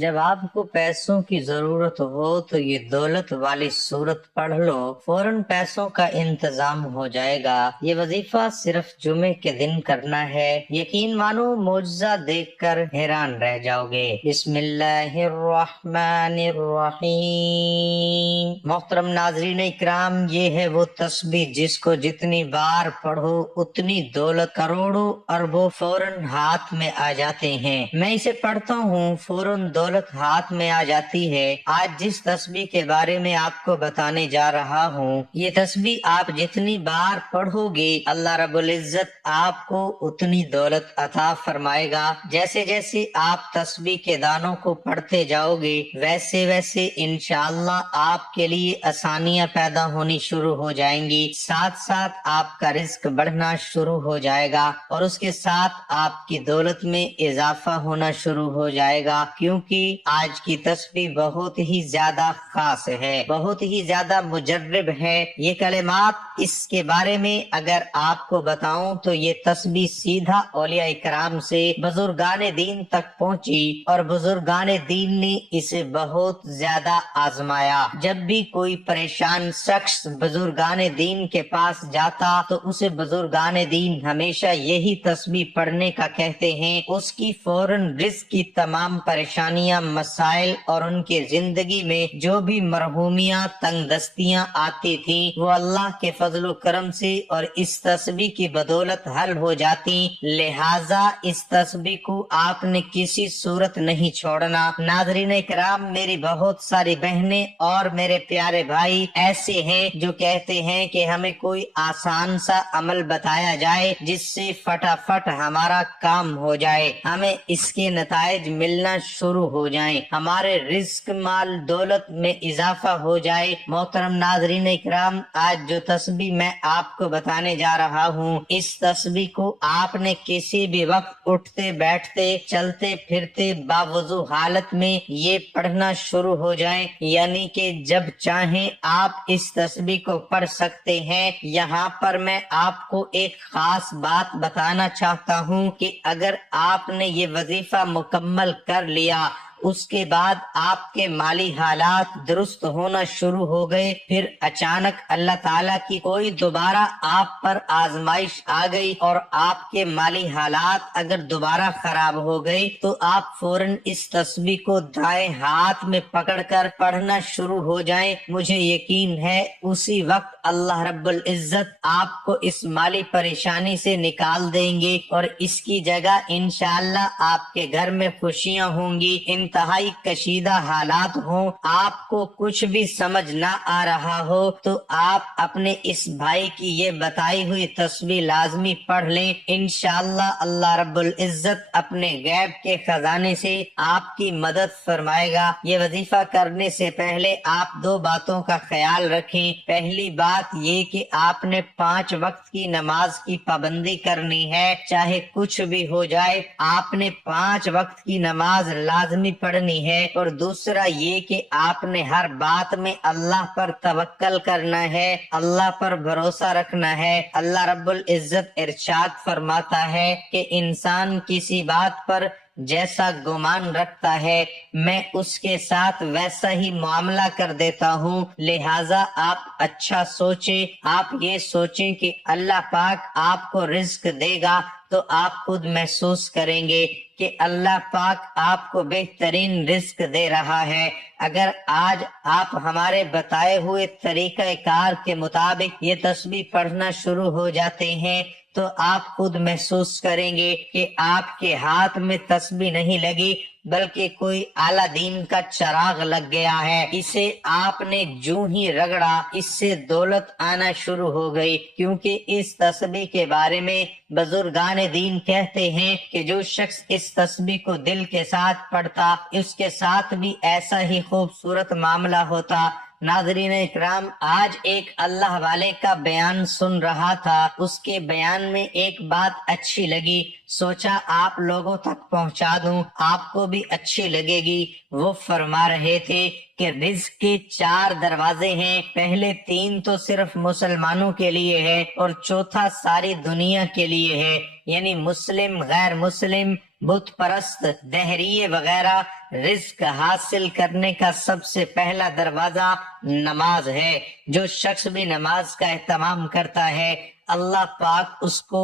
جب آپ کو پیسوں کی ضرورت ہو تو یہ دولت والی صورت پڑھ لو، فوراً پیسوں کا انتظام ہو جائے گا۔ یہ وظیفہ صرف جمعے کے دن کرنا ہے، یقین مانو معجزہ دیکھ کر حیران رہ جاؤ گے۔ بسم اللہ الرحمن الرحیم۔ محترم ناظرین اکرام، یہ ہے وہ تسبیح جس کو جتنی بار پڑھو اتنی دولت، کروڑوں اربوں فوراً ہاتھ میں آ جاتے ہیں۔ میں اسے پڑھتا ہوں، فوراً دولت ہاتھ میں آ جاتی ہے۔ آج جس تسبیح کے بارے میں آپ کو بتانے جا رہا ہوں، یہ تسبیح آپ جتنی بار پڑھو گے اللہ رب العزت آپ کو اتنی دولت عطا فرمائے گا۔ جیسے جیسے آپ تسبیح کے دانوں کو پڑھتے جاؤ گے ویسے ویسے انشاءاللہ آپ کے لیے آسانیاں پیدا ہونی شروع ہو جائیں گی، ساتھ ساتھ آپ کا رزق بڑھنا شروع ہو جائے گا اور اس کے ساتھ آپ کی دولت میں اضافہ ہونا شروع ہو جائے گا، کیونکہ آج کی تسبیح بہت ہی زیادہ خاص ہے، بہت ہی زیادہ مجرب ہے۔ یہ کلمات، اس کے بارے میں اگر آپ کو بتاؤں تو یہ تسبیح سیدھا اولیاء کرام سے بزرگان دین تک پہنچی اور بزرگان دین نے اسے بہت زیادہ آزمایا۔ جب بھی کوئی پریشان شخص بزرگان دین کے پاس جاتا تو اسے بزرگان دین ہمیشہ یہی تسبیح پڑھنے کا کہتے ہیں۔ اس کی فوراً رزق کی تمام پریشانیاں، مسائل اور ان کے زندگی میں جو بھی مرحومیاں، تنگ دستیاں آتی تھیں وہ اللہ کے فضل و کرم سے اور اس تسبیح کی بدولت حل ہو جاتی۔ لہٰذا اس تسبیح کو آپ نے کسی صورت نہیں چھوڑنا۔ ناظرین کرام، میری بہت ساری بہنیں اور میرے پیارے بھائی ایسے ہیں جو کہتے ہیں کہ ہمیں کوئی آسان سا عمل بتایا جائے جس سے فٹافٹ ہمارا کام ہو جائے، ہمیں اس کے نتائج ملنا شروع ہو جائیں، ہمارے رزق، مال، دولت میں اضافہ ہو جائے۔ محترم ناظرین اکرام، آج جو تسبیح میں آپ کو بتانے جا رہا ہوں، اس تسبیح کو آپ نے کسی بھی وقت اٹھتے بیٹھتے، چلتے پھرتے، باوضو حالت میں یہ پڑھنا شروع ہو جائیں، یعنی کہ جب چاہیں آپ اس تسبیح کو پڑھ سکتے ہیں۔ یہاں پر میں آپ کو ایک خاص بات بتانا چاہتا ہوں کہ اگر آپ نے یہ وظیفہ مکمل کر لیا، اس کے بعد آپ کے مالی حالات درست ہونا شروع ہو گئے، پھر اچانک اللہ تعالیٰ کی کوئی دوبارہ آپ پر آزمائش آ گئی اور آپ کے مالی حالات اگر دوبارہ خراب ہو گئے تو آپ فوراً اس تسبیح کو دائیں ہاتھ میں پکڑ کر پڑھنا شروع ہو جائیں۔ مجھے یقین ہے اسی وقت اللہ رب العزت آپ کو اس مالی پریشانی سے نکال دیں گے اور اس کی جگہ انشاءاللہ آپ کے گھر میں خوشیاں ہوں گی، انتہائی کشیدہ حالات ہوں، آپ کو کچھ بھی سمجھ نہ آ رہا ہو تو آپ اپنے اس بھائی کی یہ بتائی ہوئی تسبیح لازمی پڑھ لیں، انشاءاللہ اللہ رب العزت اپنے غیب کے خزانے سے آپ کی مدد فرمائے گا۔ یہ وظیفہ کرنے سے پہلے آپ دو باتوں کا خیال رکھیں۔ پہلی بات یہ کہ آپ نے 5 وقت کی نماز کی پابندی کرنی ہے، چاہے کچھ بھی ہو جائے آپ نے 5 وقت کی نماز لازمی پڑھنی ہے، اور دوسرا یہ کہ آپ نے ہر بات میں اللہ پر توکل کرنا ہے، اللہ پر بھروسہ رکھنا ہے۔ اللہ رب العزت ارشاد فرماتا ہے کہ انسان کسی بات پر جیسا گمان رکھتا ہے میں اس کے ساتھ ویسا ہی معاملہ کر دیتا ہوں، لہٰذا آپ اچھا سوچیں، آپ یہ سوچیں کہ اللہ پاک آپ کو رزق دے گا تو آپ خود محسوس کریں گے کہ اللہ پاک آپ کو بہترین رزق دے رہا ہے۔ اگر آج آپ ہمارے بتائے ہوئے طریقہ کار کے مطابق یہ تسبیح پڑھنا شروع ہو جاتے ہیں تو آپ خود محسوس کریں گے کہ آپ کے ہاتھ میں تسبیح نہیں لگی بلکہ کوئی اعلیٰ دین کا چراغ لگ گیا ہے، اسے آپ نے جو ہی رگڑا اس سے دولت آنا شروع ہو گئی، کیونکہ اس تسبیح کے بارے میں بزرگان دین کہتے ہیں کہ جو شخص اس تسبیح کو دل کے ساتھ پڑھتا اس کے ساتھ بھی ایسا ہی خوبصورت معاملہ ہوتا۔ ناظرین اکرام، آج ایک اللہ والے کا بیان سن رہا تھا، اس کے بیان میں ایک بات اچھی لگی، سوچا آپ لوگوں تک پہنچا دوں، آپ کو بھی اچھی لگے گی۔ وہ فرما رہے تھے کہ رزق کے 4 دروازے ہیں، پہلے 3 تو صرف مسلمانوں کے لیے ہے اور چوتھا ساری دنیا کے لیے ہے، یعنی مسلم، غیر مسلم، بت پرست، دہریے وغیرہ رزق حاصل کرنے کا سب سے پہلا دروازہ نماز ہے۔ جو شخص بھی نماز کا اہتمام کرتا ہے اللہ پاک اس کو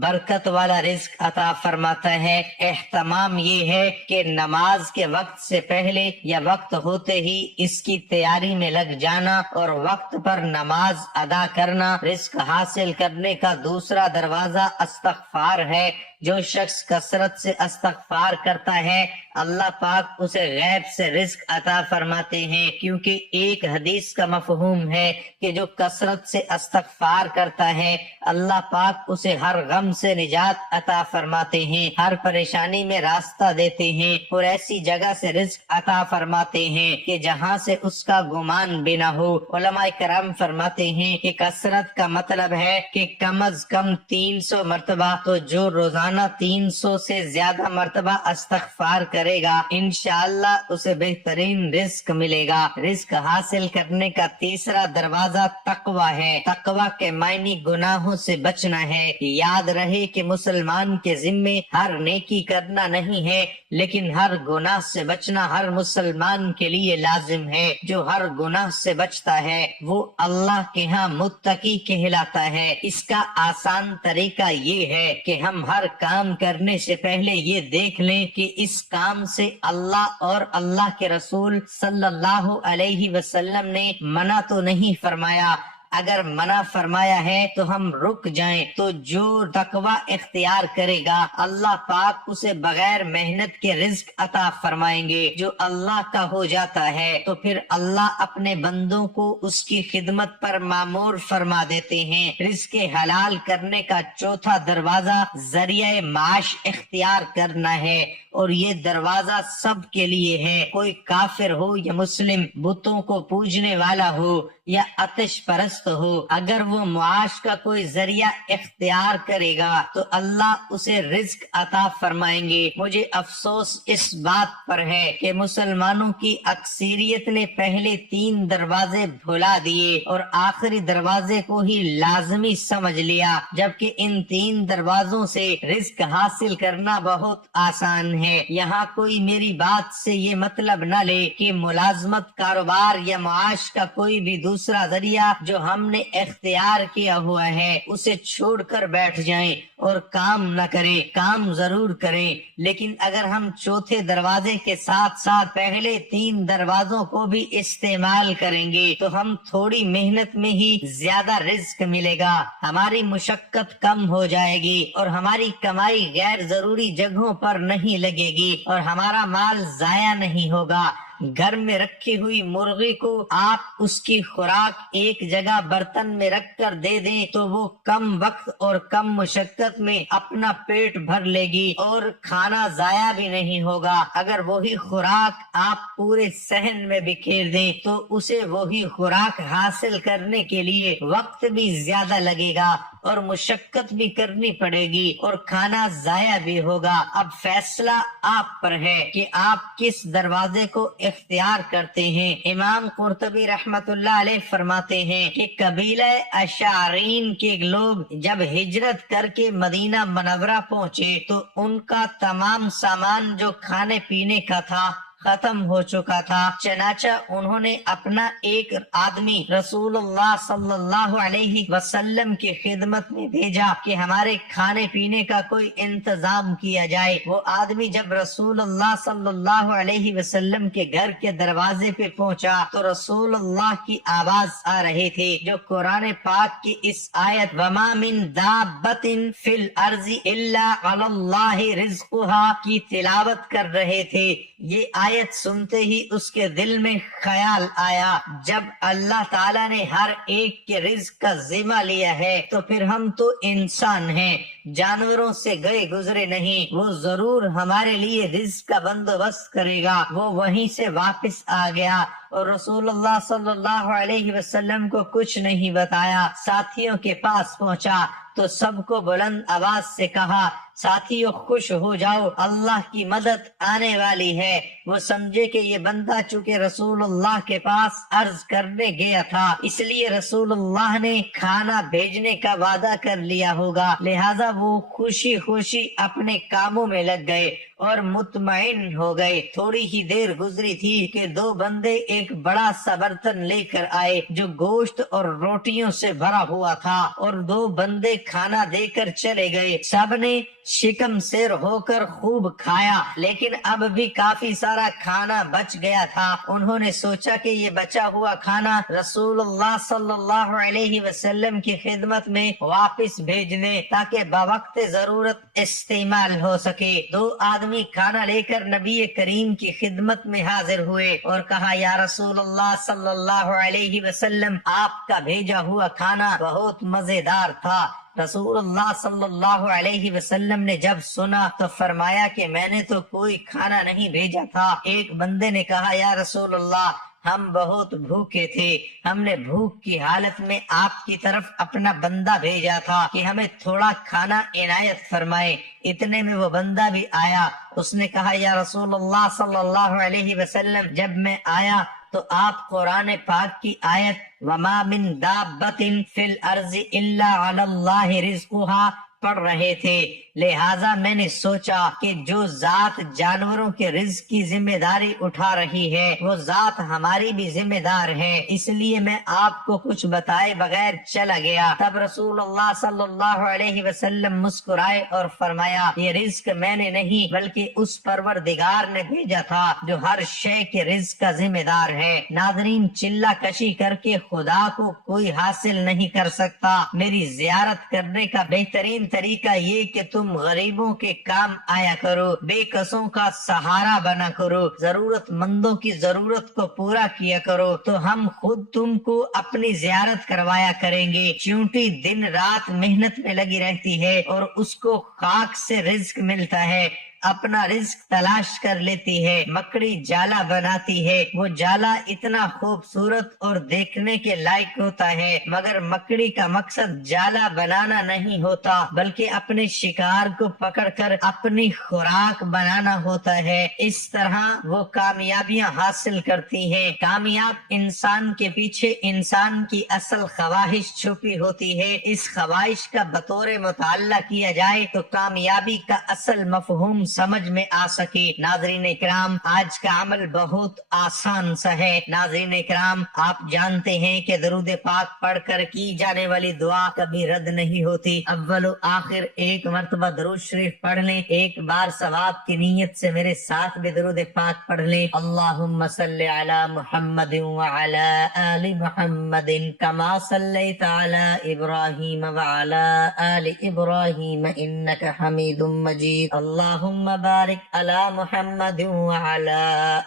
برکت والا رزق عطا فرماتا ہے۔ اہتمام یہ ہے کہ نماز کے وقت سے پہلے یا وقت ہوتے ہی اس کی تیاری میں لگ جانا اور وقت پر نماز ادا کرنا۔ رزق حاصل کرنے کا دوسرا دروازہ استغفار ہے۔ جو شخص کثرت سے استغفار کرتا ہے اللہ پاک اسے غیب سے رزق عطا فرماتے ہیں، کیونکہ ایک حدیث کا مفہوم ہے کہ جو کثرت سے استغفار کرتا ہے اللہ پاک اسے ہر غم سے نجات عطا فرماتے ہیں، ہر پریشانی میں راستہ دیتے ہیں اور ایسی جگہ سے رزق عطا فرماتے ہیں کہ جہاں سے اس کا گمان بھی نہ ہو۔ علماء کرام فرماتے ہیں کہ کثرت کا مطلب ہے کہ کم از کم 300 مرتبہ، تو جو روزانہ 300 سے زیادہ مرتبہ استغفار کرے گا انشاءاللہ اسے بہترین رزق ملے گا۔ رزق حاصل کرنے کا تیسرا دروازہ تقوی ہے۔ تقوی کے معنی گناہوں سے بچنا ہے۔ یاد رہے کہ مسلمان کے ذمے ہر نیکی کرنا نہیں ہے، لیکن ہر گناہ سے بچنا ہر مسلمان کے لیے لازم ہے۔ جو ہر گناہ سے بچتا ہے وہ اللہ کے ہاں متقی کہلاتا ہے۔ اس کا آسان طریقہ یہ ہے کہ ہم ہر کام کرنے سے پہلے یہ دیکھ لیں کہ اس کام سے اللہ اور اللہ کے رسول صلی اللہ علیہ وسلم نے منع تو نہیں فرمایا۔ اگر منع فرمایا ہے تو ہم رک جائیں۔ تو جو تقوی اختیار کرے گا اللہ پاک اسے بغیر محنت کے رزق عطا فرمائیں گے۔ جو اللہ کا ہو جاتا ہے تو پھر اللہ اپنے بندوں کو اس کی خدمت پر مامور فرما دیتے ہیں۔ رزق حلال کرنے کا چوتھا دروازہ ذریعہ معاش اختیار کرنا ہے، اور یہ دروازہ سب کے لیے ہے، کوئی کافر ہو یا مسلم، بتوں کو پوجنے والا ہو یا آتش پرست ہو۔ اگر وہ معاش کا کوئی ذریعہ اختیار کرے گا تو اللہ اسے رزق عطا فرمائیں گے۔ مجھے افسوس اس بات پر ہے کہ مسلمانوں کی اکثریت نے پہلے 3 دروازے بھلا دیے اور آخری دروازے کو ہی لازمی سمجھ لیا، جبکہ ان 3 دروازوں سے رزق حاصل کرنا بہت آسان ہے۔ یہاں کوئی میری بات سے یہ مطلب نہ لے کہ ملازمت، کاروبار یا معاش کا کوئی بھی دوسرا ذریعہ جو ہم نے اختیار کیا ہوا ہے اسے چھوڑ کر بیٹھ جائیں اور کام نہ کریں۔ کام ضرور کریں، لیکن اگر ہم چوتھے دروازے کے ساتھ ساتھ پہلے 3 دروازوں کو بھی استعمال کریں گے تو ہم تھوڑی محنت میں ہی زیادہ رزق ملے گا، ہماری مشقت کم ہو جائے گی اور ہماری کمائی غیر ضروری جگہوں پر نہیں لگے گی اور ہمارا مال ضائع نہیں ہوگا۔ گھر میں رکھی ہوئی مرغی کو آپ اس کی خوراک ایک جگہ برتن میں رکھ کر دے دیں تو وہ کم وقت اور کم مشقت میں اپنا پیٹ بھر لے گی اور کھانا ضائع بھی نہیں ہوگا۔ اگر وہی خوراک آپ پورے صحن میں بکھیر دیں تو اسے وہی خوراک حاصل کرنے کے لیے وقت بھی زیادہ لگے گا اور مشقت بھی کرنی پڑے گی اور کھانا ضائع بھی ہوگا۔ اب فیصلہ آپ پر ہے کہ آپ کس دروازے کو اختیار کرتے ہیں۔ امام قرطبی رحمت اللہ علیہ فرماتے ہیں کہ قبیلہ اشعرین کے لوگ جب ہجرت کر کے مدینہ منورہ پہنچے تو ان کا تمام سامان جو کھانے پینے کا تھا ختم ہو چکا تھا، چنانچہ انہوں نے اپنا ایک آدمی رسول اللہ صلی اللہ علیہ وسلم کی خدمت میں بھیجا کہ ہمارے کھانے پینے کا کوئی انتظام کیا جائے۔ وہ آدمی جب رسول اللہ صلی اللہ علیہ وسلم کے گھر کے دروازے پہ پہنچا تو رسول اللہ کی آواز آ رہے تھے جو قرآن پاک کی اس آیت وَمَا مِن دَابَّةٍ فِي الْأَرْضِ إِلَّا عَلَى اللَّهِ رِزْقُهَا کی تلاوت کر رہے تھے۔ یہ آیت سنتے ہی اس کے دل میں خیال آیا جب اللہ تعالیٰ نے ہر ایک کے رزق کا ذمہ لیا ہے تو پھر ہم تو انسان ہیں، جانوروں سے گئے گزرے نہیں، وہ ضرور ہمارے لیے رزق کا بندوبست کرے گا۔ وہ وہیں سے واپس آ گیا اور رسول اللہ صلی اللہ علیہ وسلم کو کچھ نہیں بتایا۔ ساتھیوں کے پاس پہنچا تو سب کو بلند آواز سے کہا ساتھیو خوش ہو جاؤ، اللہ کی مدد آنے والی ہے۔ وہ سمجھے کہ یہ بندہ چونکہ رسول اللہ کے پاس عرض کرنے گیا تھا اس لیے رسول اللہ نے کھانا بھیجنے کا وعدہ کر لیا ہوگا، لہذا وہ خوشی خوشی اپنے کاموں میں لگ گئے اور مطمئن ہو گئے۔ تھوڑی ہی دیر گزری تھی کہ دو بندے ایک بڑا سا برتن لے کر آئے جو گوشت اور روٹیوں سے بھرا ہوا تھا، اور دو بندے کھانا دے کر چلے گئے۔ سب نے شکم سیر ہو کر خوب کھایا، لیکن اب بھی کافی سارا کھانا بچ گیا تھا۔ انہوں نے سوچا کہ یہ بچا ہوا کھانا رسول اللہ صلی اللہ علیہ وسلم کی خدمت میں واپس بھیج دیں تاکہ بوقت ضرورت استعمال ہو سکے۔ دو آدمی کھانا لے کر نبی کریم کی خدمت میں حاضر ہوئے اور کہا، یا رسول اللہ صلی اللہ علیہ وسلم، آپ کا بھیجا ہوا کھانا بہت مزیدار تھا۔ رسول اللہ صلی اللہ علیہ وسلم نے جب سنا تو فرمایا کہ میں نے تو کوئی کھانا نہیں بھیجا تھا۔ ایک بندے نے کہا، یا رسول اللہ، ہم بہت بھوکے تھے، ہم نے بھوک کی حالت میں آپ کی طرف اپنا بندہ بھیجا تھا کہ ہمیں تھوڑا کھانا عنایت فرمائے۔ اتنے میں وہ بندہ بھی آیا۔ اس نے کہا، یا رسول اللہ صلی اللہ علیہ وسلم، جب میں آیا تو آپ قرآن پاک کی آیت وَمَا مِن دَابَّةٍ فِي الْأَرْضِ إِلَّا عَلَى اللَّهِ رِزْقُهَا پڑھ رہے تھے، لہٰذا میں نے سوچا کہ جو ذات جانوروں کے رزق کی ذمہ داری اٹھا رہی ہے وہ ذات ہماری بھی ذمہ دار ہے، اس لیے میں آپ کو کچھ بتائے بغیر چلا گیا۔ تب رسول اللہ صلی اللہ علیہ وسلم مسکرائے اور فرمایا، یہ رزق میں نے نہیں بلکہ اس پروردگار نے بھیجا تھا جو ہر شے کے رزق کا ذمہ دار ہے۔ ناظرین، چلہ کشی کر کے خدا کو کوئی حاصل نہیں کر سکتا۔ میری زیارت کرنے کا بہترین طریقہ یہ کہ تم غریبوں کے کام آیا کرو، بے کسوں کا سہارا بنا کرو، ضرورت مندوں کی ضرورت کو پورا کیا کرو، تو ہم خود تم کو اپنی زیارت کروایا کریں گے۔ چونٹی دن رات محنت میں لگی رہتی ہے اور اس کو خاک سے رزق ملتا ہے، اپنا رزق تلاش کر لیتی ہے۔ مکڑی جالا بناتی ہے، وہ جالا اتنا خوبصورت اور دیکھنے کے لائق ہوتا ہے، مگر مکڑی کا مقصد جالا بنانا نہیں ہوتا بلکہ اپنے شکار کو پکڑ کر اپنی خوراک بنانا ہوتا ہے۔ اس طرح وہ کامیابیاں حاصل کرتی ہیں۔ کامیاب انسان کے پیچھے انسان کی اصل خواہش چھپی ہوتی ہے۔ اس خواہش کا بطور مطالعہ کیا جائے تو کامیابی کا اصل مفہوم سمجھ میں آ سکے۔ ناظرین اکرام، آج کا عمل بہت آسان سا ہے۔ ناظرین اکرام، آپ جانتے ہیں کہ درود پاک پڑھ کر کی جانے والی دعا کبھی رد نہیں ہوتی۔ اول و آخر ایک مرتبہ درود شریف پڑھ لیں، ایک بار ثواب کی نیت سے میرے ساتھ بھی درود پاک پڑھ لیں۔ اللہم صلی علی محمد وعلی آل محمد کما صلیت علی ابراہیم وعلی آل ابراہیم انک حمید مجید۔ اللہم بارک علی محمد وعلی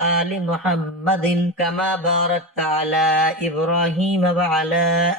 آل محمد کما بارکت علی ابراہیم وعلی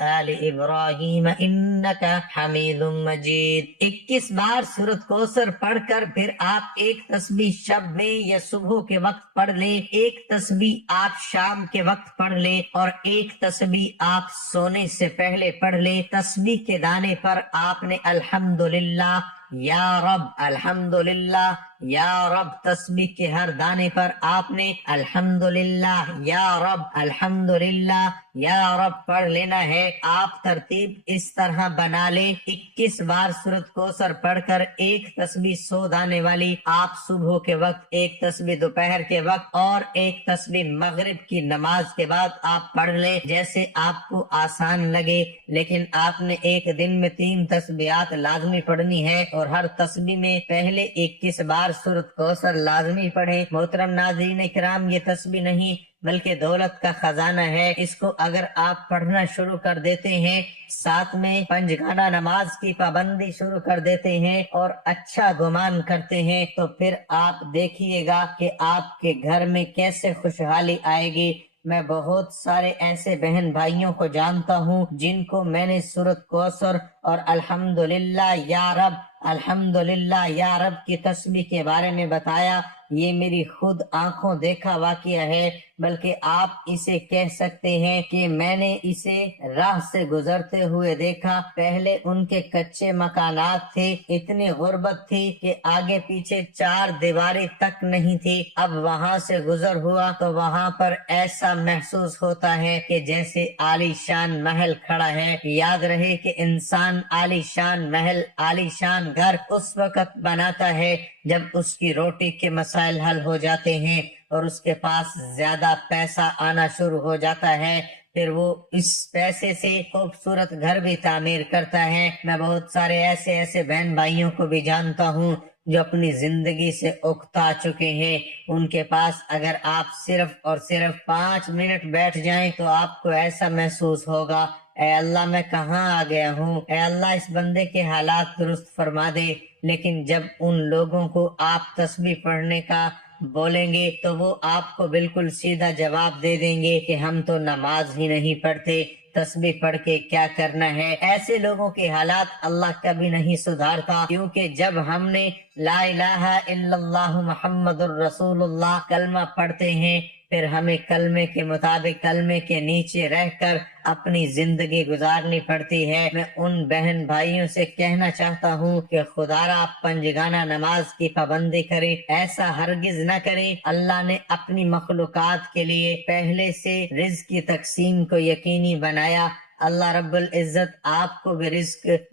آل ابراہیم انک حمید مجید۔ 21 بار سورۃ کوثر پڑھ کر پھر آپ ایک تسبیح شب میں یا صبح کے وقت پڑھ لیں، ایک تسبیح آپ شام کے وقت پڑھ لیں اور ایک تسبیح آپ سونے سے پہلے پڑھ لیں۔ تسبیح کے دانے پر آپ نے الحمدللہ یا رب، الحمدللہ یا رب، تسبیح کے ہر دانے پر آپ نے الحمدللہ یا رب، الحمدللہ یا رب پڑھ لینا ہے۔ آپ ترتیب اس طرح بنا لیں، 21 بار سورۃ کوثر پڑھ کر ایک تسبیح 100 دانے والی آپ صبح کے وقت، ایک تسبیح دوپہر کے وقت اور ایک تسبیح مغرب کی نماز کے بعد آپ پڑھ لیں، جیسے آپ کو آسان لگے۔ لیکن آپ نے ایک دن میں 3 تسبیحات لازمی پڑھنی ہے اور ہر تسبیح میں پہلے 21 بار سورۃ کوثر لازمی پڑھیں۔ محترم ناظرین کرام، یہ تسبیح نہیں بلکہ دولت کا خزانہ ہے۔ اس کو اگر آپ پڑھنا شروع کر دیتے ہیں، ساتھ میں 5 گانا نماز کی پابندی شروع کر دیتے ہیں اور اچھا گمان کرتے ہیں، تو پھر آپ دیکھیے گا کہ آپ کے گھر میں کیسے خوشحالی آئے گی۔ میں بہت سارے ایسے بہن بھائیوں کو جانتا ہوں جن کو میں نے سورۃ کوثر اور الحمدللہ یا رب، الحمدللہ یا رب کی تسبیح کے بارے میں بتایا۔ یہ میری خود آنکھوں دیکھا واقعہ ہے، بلکہ آپ اسے کہہ سکتے ہیں کہ میں نے اسے راہ سے گزرتے ہوئے دیکھا۔ پہلے ان کے کچے مکانات تھے، اتنی غربت تھی کہ آگے پیچھے 4 دیواری تک نہیں تھی۔ اب وہاں سے گزر ہوا تو وہاں پر ایسا محسوس ہوتا ہے کہ جیسے عالی شان محل کھڑا ہے۔ یاد رہے کہ انسان عالی شان محل، عالی شان انسان گھر اس وقت بناتا ہے جب اس کی روٹی کے مسائل حل ہو جاتے ہیں اور اس کے پاس زیادہ پیسہ آنا شروع ہو جاتا ہے، پھر وہ اس پیسے سے خوبصورت گھر بھی تعمیر کرتا ہے۔ میں بہت سارے ایسے بہن بھائیوں کو بھی جانتا ہوں جو اپنی زندگی سے اکتا چکے ہیں۔ ان کے پاس اگر آپ صرف اور صرف 5 منٹ بیٹھ جائیں تو آپ کو ایسا محسوس ہوگا، اے اللہ میں کہاں آ گیا ہوں، اے اللہ اس بندے کے حالات درست فرما دے۔ لیکن جب ان لوگوں کو آپ تسبیح پڑھنے کا بولیں گے تو وہ آپ کو بالکل سیدھا جواب دے دیں گے کہ ہم تو نماز ہی نہیں پڑھتے، تسبیح پڑھ کے کیا کرنا ہے۔ ایسے لوگوں کے حالات اللہ کبھی نہیں سدھارتا، کیونکہ جب ہم نے لا الہ الا اللہ محمد الرسول اللہ کلمہ پڑھتے ہیں، پھر ہمیں کلمے کے مطابق کلمے کے نیچے رہ کر اپنی زندگی گزارنی پڑتی ہے۔ میں ان بہن بھائیوں سے کہنا چاہتا ہوں کہ خدا را پنجگانہ نماز کی پابندی کریں، ایسا ہرگز نہ کریں۔ اللہ نے اپنی مخلوقات کے لیے پہلے سے رزق کی تقسیم کو یقینی بنایا۔ اللہ رب العزت آپ کو بھی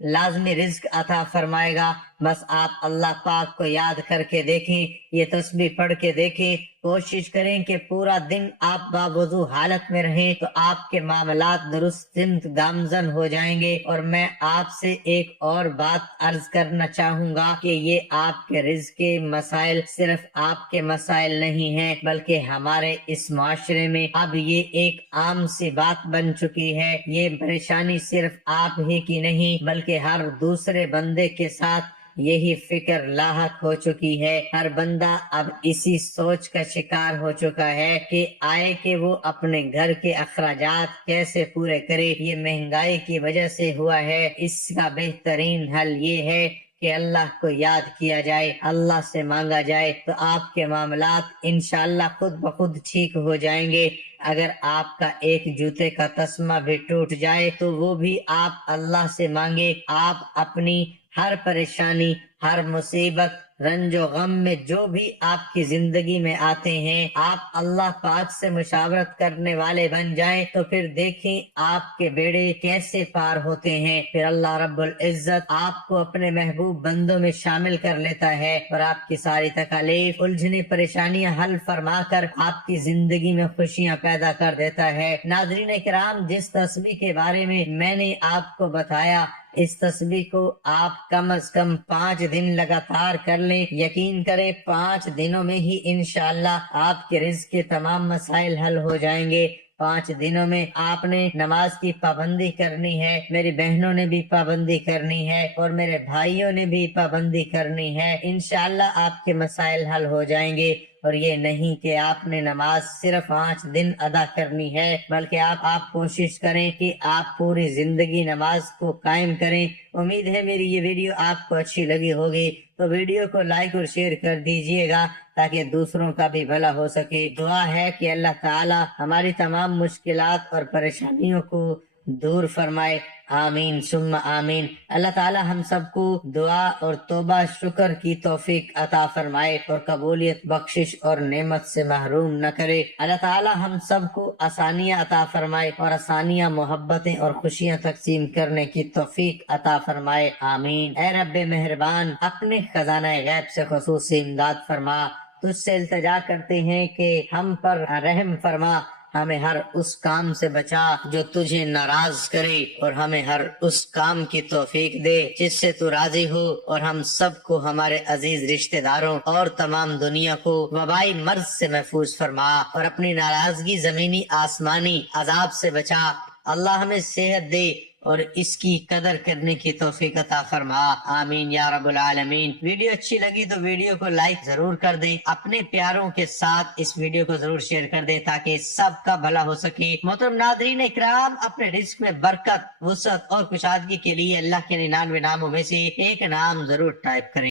لازمی رزق عطا فرمائے گا، بس آپ اللہ پاک کو یاد کر کے دیکھیں، یہ تسبیح پڑھ کے دیکھیں، کوشش کریں کہ پورا دن آپ باوضو حالت میں رہیں تو آپ کے معاملات درست سمت گامزن ہو جائیں گے۔ اور میں آپ سے ایک اور بات عرض کرنا چاہوں گا کہ یہ آپ کے رزق کے مسائل صرف آپ کے مسائل نہیں ہیں، بلکہ ہمارے اس معاشرے میں اب یہ ایک عام سی بات بن چکی ہے۔ یہ پریشانی صرف آپ ہی کی نہیں بلکہ ہر دوسرے بندے کے ساتھ یہی فکر لاحق ہو چکی ہے۔ ہر بندہ اب اسی سوچ کا شکار ہو چکا ہے کہ آئے کہ وہ اپنے گھر کے اخراجات کیسے پورے کرے۔ یہ مہنگائی کی وجہ سے ہوا ہے۔ اس کا بہترین حل یہ ہے کہ اللہ کو یاد کیا جائے، اللہ سے مانگا جائے، تو آپ کے معاملات انشاءاللہ خود بخود ٹھیک ہو جائیں گے۔ اگر آپ کا ایک جوتے کا تسمہ بھی ٹوٹ جائے تو وہ بھی آپ اللہ سے مانگے۔ آپ اپنی ہر پریشانی، ہر مصیبت، رنج و غم میں جو بھی آپ کی زندگی میں آتے ہیں، آپ اللہ پاک سے مشاورت کرنے والے بن جائیں تو پھر دیکھیں آپ کے بیڑے کیسے پار ہوتے ہیں۔ پھر اللہ رب العزت آپ کو اپنے محبوب بندوں میں شامل کر لیتا ہے اور آپ کی ساری تکالیف، الجھنی پریشانیاں حل فرما کر آپ کی زندگی میں خوشیاں پیدا کر دیتا ہے۔ ناظرین کرام، جس تسبیح کے بارے میں نے آپ کو بتایا، اس تسبیح کو آپ کم از کم 5 دن لگاتار کر لیں۔ یقین کریں 5 دنوں میں ہی انشاءاللہ آپ کے رزق کے تمام مسائل حل ہو جائیں گے۔ 5 دنوں میں آپ نے نماز کی پابندی کرنی ہے، میری بہنوں نے بھی پابندی کرنی ہے اور میرے بھائیوں نے بھی پابندی کرنی ہے۔ انشاءاللہ آپ کے مسائل حل ہو جائیں گے۔ اور یہ نہیں کہ آپ نے نماز صرف 5 دن ادا کرنی ہے، بلکہ آپ کوشش کریں کہ آپ پوری زندگی نماز کو قائم کریں۔ امید ہے میری یہ ویڈیو آپ کو اچھی لگی ہوگی، تو ویڈیو کو لائک اور شیئر کر دیجئے گا تاکہ دوسروں کا بھی بھلا ہو سکے۔ دعا ہے کہ اللہ تعالی ہماری تمام مشکلات اور پریشانیوں کو دور فرمائے، آمین ثم آمین۔ اللہ تعالی ہم سب کو دعا اور توبہ شکر کی توفیق عطا فرمائے اور قبولیت، بخشش اور نعمت سے محروم نہ کرے۔ اللہ تعالی ہم سب کو آسانیاں عطا فرمائے اور آسانیاں، محبتیں اور خوشیاں تقسیم کرنے کی توفیق عطا فرمائے، آمین۔ اے رب مہربان، اپنے خزانہ غیب سے خصوصی امداد فرما، تجھ سے التجا کرتے ہیں کہ ہم پر رحم فرما، ہمیں ہر اس کام سے بچا جو تجھے ناراض کرے اور ہمیں ہر اس کام کی توفیق دے جس سے تو راضی ہو، اور ہم سب کو، ہمارے عزیز رشتہ داروں اور تمام دنیا کو وبائی مرض سے محفوظ فرما اور اپنی ناراضگی زمینی آسمانی عذاب سے بچا۔ اللہ ہمیں صحت دے اور اس کی قدر کرنے کی توفیق عطا فرما، آمین یا رب العالمین۔ ویڈیو اچھی لگی تو ویڈیو کو لائک ضرور کر دیں، اپنے پیاروں کے ساتھ اس ویڈیو کو ضرور شیئر کر دیں تاکہ سب کا بھلا ہو سکے۔ محترم ناظرین اکرام، اپنے رزق میں برکت، وسعت اور کشادگی کے لیے اللہ کے 99 ناموں میں سے ایک نام ضرور ٹائپ کریں۔